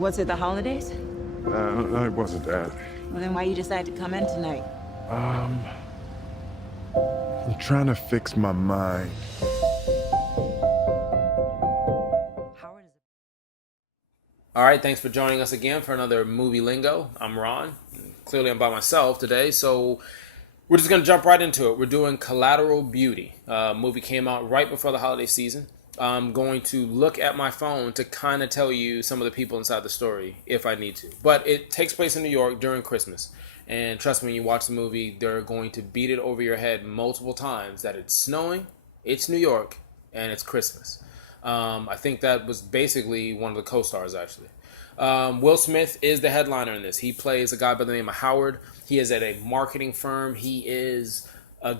Was it the holidays? No, it wasn't that. Well, then why you decide to come in tonight? Um, I'm trying to fix my mind. Howard is All right, thanks for joining us again for another Movie Lingo. I'm Ron. Clearly, I'm by myself today, so we're just going to jump right into it. We're doing Collateral Beauty. Movie came out right before the holiday season. I'm going to look at my phone to kind of tell you some of the people inside the story if I need to. But it takes place in New York during Christmas. And trust me, when you watch the movie, they're going to beat it over your head multiple times that it's snowing, it's New York, and it's Christmas. I think that was basically one of the co-stars, actually. Will Smith is the headliner in this. He plays a guy by the name of Howard. He is at a marketing firm. He is a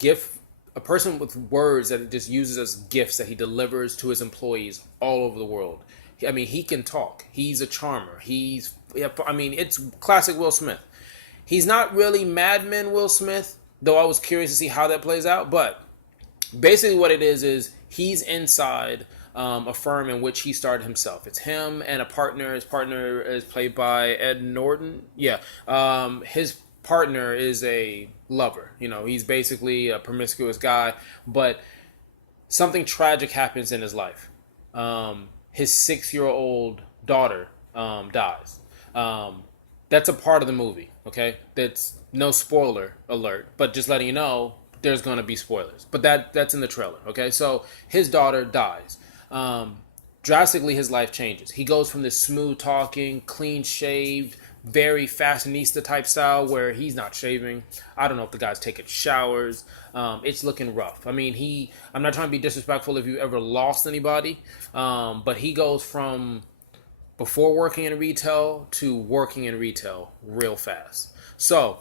gift, a person with words that it just uses as gifts that he delivers to his employees all over the world. I mean, he can talk. He's a charmer. It's classic Will Smith. He's not really Mad Men Will Smith, though I was curious to see how that plays out. But basically what it is he's inside a firm in which he started himself. It's him and a partner. His partner is played by Ed Norton. Yeah. His partner is a lover. You know, he's basically a promiscuous guy, but something tragic happens in his life. His 6-year-old daughter dies. That's a part of the movie, okay? That's no spoiler alert, but just letting you know there's going to be spoilers. But that's in the trailer, okay? So his daughter dies. Drastically, his life changes. He goes from this smooth-talking, clean-shaved, very fashionista type style where he's not shaving. I don't know if the guy's taking showers. It's looking rough. I mean, I'm not trying to be disrespectful if you ever lost anybody, but he goes from before working in retail to working in retail real fast. So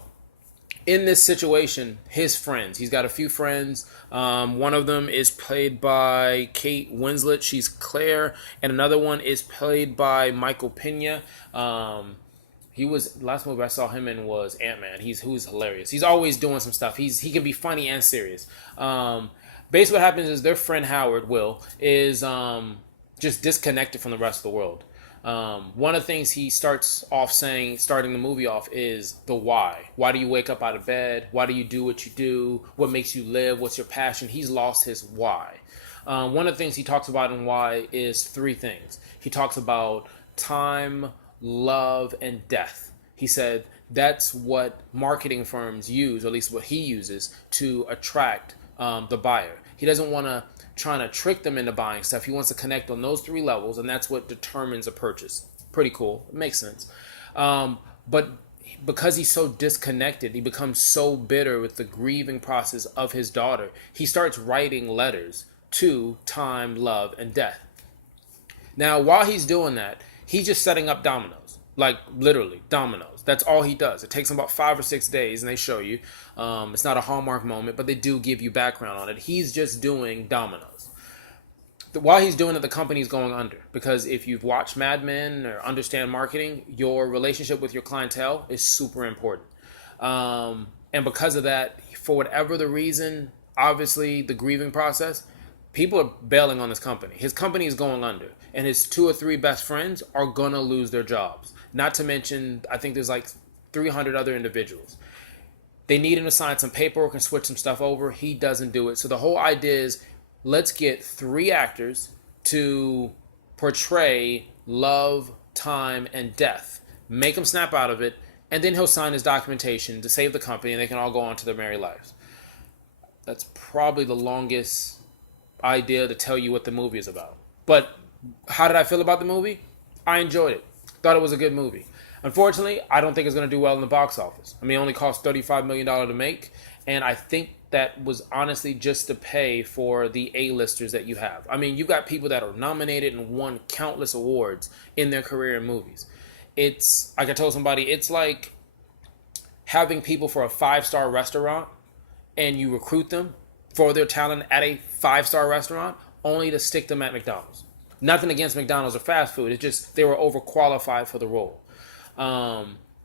in this situation, his friends, he's got a few friends. One of them is played by Kate Winslet. She's Claire. And another one is played by Michael Pena. Last movie I saw him in was Ant-Man. Who's hilarious. He's always doing some stuff. He can be funny and serious. Basically what happens is their friend Howard, Will, is just disconnected from the rest of the world. One of the things he starts off saying, starting the movie off, is the why. Why do you wake up out of bed? Why do you do what you do? What makes you live? What's your passion? He's lost his why. One of the things he talks about in why is 3 things. He talks about time, love, and death. He said that's what marketing firms use, or at least what he uses, to attract the buyer. He doesn't want to trying to trick them into buying stuff. He wants to connect on those 3 levels, and that's what determines a purchase. Pretty cool. It makes sense. But because he's so disconnected, he becomes so bitter with the grieving process of his daughter. He starts writing letters to time, love, and death. Now, while he's doing that, he's just setting up dominoes. Like, literally, dominoes. That's all he does. It takes him about 5 or 6 days, and they show you. It's not a Hallmark moment, but they do give you background on it. He's just doing dominoes. While he's doing it, the company's going under. Because if you've watched Mad Men or understand marketing, your relationship with your clientele is super important. And because of that, for whatever the reason, obviously the grieving process, people are bailing on this company. His company is going under. And his 2 or 3 best friends are going to lose their jobs. Not to mention, I think there's like 300 other individuals. They need him to sign some paperwork and switch some stuff over. He doesn't do it. So the whole idea is, let's get 3 actors to portray love, time, and death. Make him snap out of it. And then he'll sign his documentation to save the company, and they can all go on to their merry lives. That's probably the longest idea to tell you what the movie is about. But how did I feel about the movie? I enjoyed it. Thought it was a good movie. Unfortunately, I don't think it's going to do well in the box office. I mean, it only cost $35 million to make, and I think that was honestly just to pay for the A-listers that you have. I mean, you've got people that are nominated and won countless awards in their career in movies. It's, like I told somebody, it's like having people for a 5-star restaurant and you recruit them for their talent at a 5-star restaurant only to stick them at McDonald's. Nothing against McDonald's or fast food. It's just they were overqualified for the role.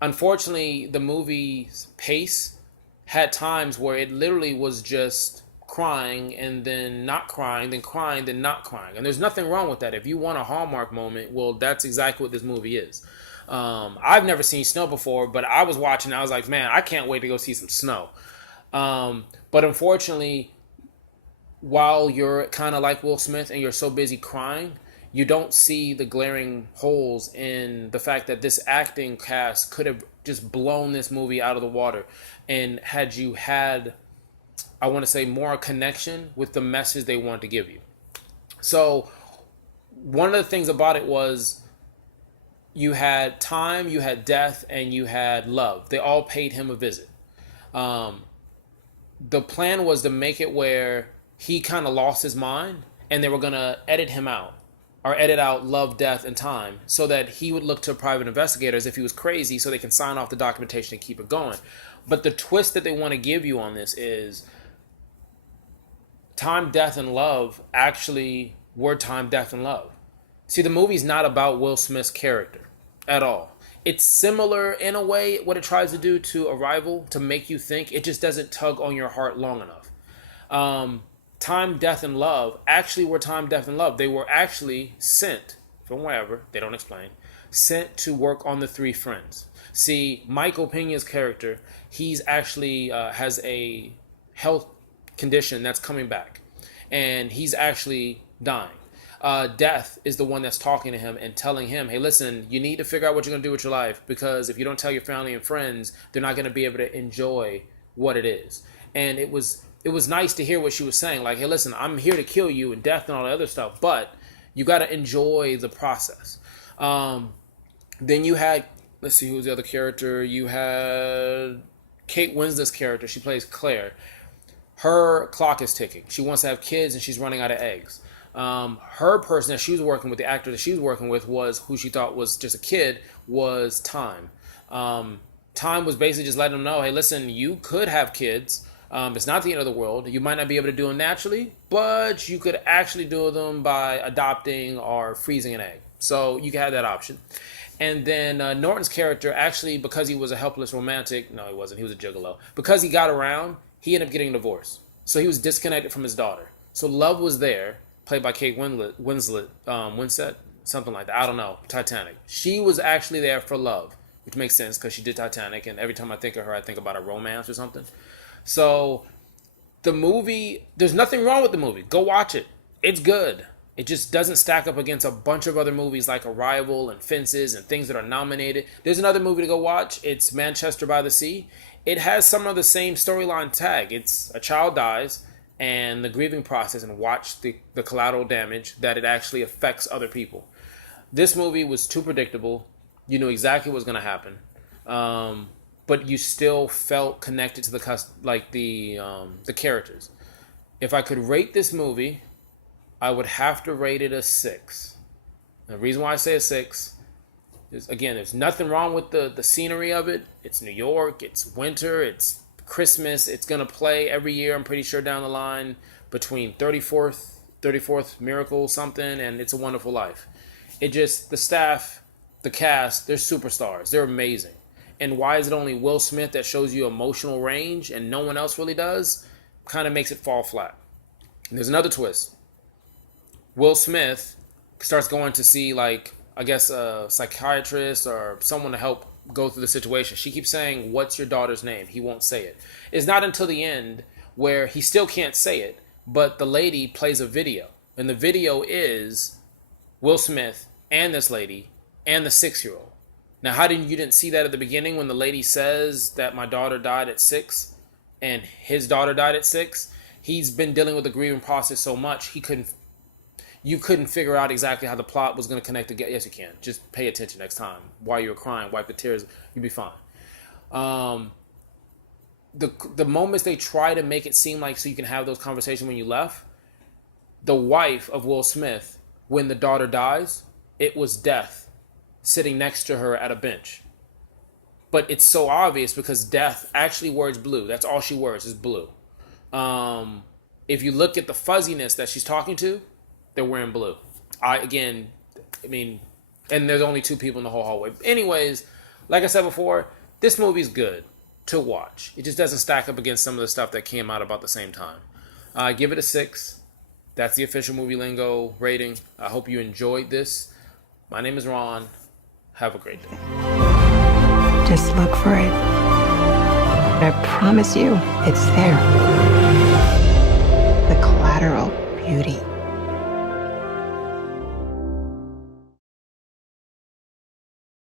Unfortunately, the movie's pace had times where it literally was just crying and then not crying, then crying, then not crying. And there's nothing wrong with that. If you want a Hallmark moment, well, that's exactly what this movie is. I've never seen snow before, but I was watching, I was like, man, I can't wait to go see some snow. But unfortunately, while you're kind of like Will Smith and you're so busy crying, you don't see the glaring holes in the fact that this acting cast could have just blown this movie out of the water. And had you had, I want to say, more connection with the message they wanted to give you. So one of the things about it was you had time, you had death, and you had love. They all paid him a visit. The plan was to make it where he kind of lost his mind and they were going to edit him out, or edit out love, death, and time, so that he would look to private investigators if he was crazy so they can sign off the documentation and keep it going. But the twist that they want to give you on this is time, death, and love actually were time, death, and love. See, the movie's not about Will Smith's character at all. It's similar in a way, what it tries to do to Arrival, to make you think. It just doesn't tug on your heart long enough. Time, death, and love actually were time, death, and love. They were actually sent from wherever, they don't explain, sent to work on the three friends. See, Michael Pena's character, he's actually has a health condition that's coming back, and he's actually dying. Death is the one that's talking to him and telling him, hey, listen, you need to figure out what you're going to do with your life, because if you don't tell your family and friends, they're not going to be able to enjoy what it is. And it was nice to hear what she was saying. Like, hey, listen, I'm here to kill you and death and all the other stuff, but you got to enjoy the process. Then you had, let's see, who's the other character? You had Kate Winslet's character. She plays Claire. Her clock is ticking. She wants to have kids and she's running out of eggs. Her person that she was working with, the actor that she was working with, was who she thought was just a kid, was Time. Time was basically just letting them know, hey, listen, you could have kids. It's not the end of the world. You might not be able to do them naturally, but you could actually do them by adopting or freezing an egg. So you can have that option. And then Norton's character, actually, because he was a helpless romantic, no, he wasn't, he was a gigolo. Because he got around, he ended up getting a divorce. So he was disconnected from his daughter. So love was there, played by Kate Winslet, something like that. I don't know, Titanic. She was actually there for love, which makes sense because she did Titanic, and every time I think of her, I think about a romance or something. So the movie, there's nothing wrong with the movie. Go watch it. It's good. It just doesn't stack up against a bunch of other movies like Arrival and Fences and things that are nominated. There's another movie to go watch. It's Manchester by the Sea. It has some of the same storyline tag. It's a child dies and the grieving process, and watch the collateral damage that it actually affects other people. This movie was too predictable. You knew exactly what was going to happen. But you still felt connected to the characters. If I could rate this movie, I would have to rate it a 6. The reason why I say a 6 is, again, there's nothing wrong with the scenery of it. It's New York, it's winter, it's Christmas. It's going to play every year, I'm pretty sure, down the line, between 34th Miracle something and It's a Wonderful Life. It just, the staff, the cast, they're superstars. They're amazing. And why is it only Will Smith that shows you emotional range and no one else really does? Kind of makes it fall flat. And there's another twist. Will Smith starts going to see, like, I guess a psychiatrist or someone to help go through the situation. She keeps saying, what's your daughter's name? He won't say it. It's not until the end where he still can't say it, but the lady plays a video. And the video is Will Smith and this lady and the 6-year-old. Now, you didn't see that at the beginning when the lady says that my daughter died at 6 and his daughter died at 6? He's been dealing with the grieving process so much, you couldn't figure out exactly how the plot was going to connect together. Yes, you can. Just pay attention next time. While you're crying, wipe the tears, you'll be fine. The moments they try to make it seem like so you can have those conversations when you left, the wife of Will Smith, when the daughter dies, it was death sitting next to her at a bench. But it's so obvious because death actually wears blue. That's all she wears is blue. If you look at the fuzziness that she's talking to, they're wearing blue. And there's only 2 people in the whole hallway. Anyways, like I said before, this movie's good to watch. It just doesn't stack up against some of the stuff that came out about the same time. Give it a 6. That's the official Movie Lingo rating. I hope you enjoyed this. My name is Ron. Have a great day. Just look for it. I promise you, it's there. The Collateral Beauty.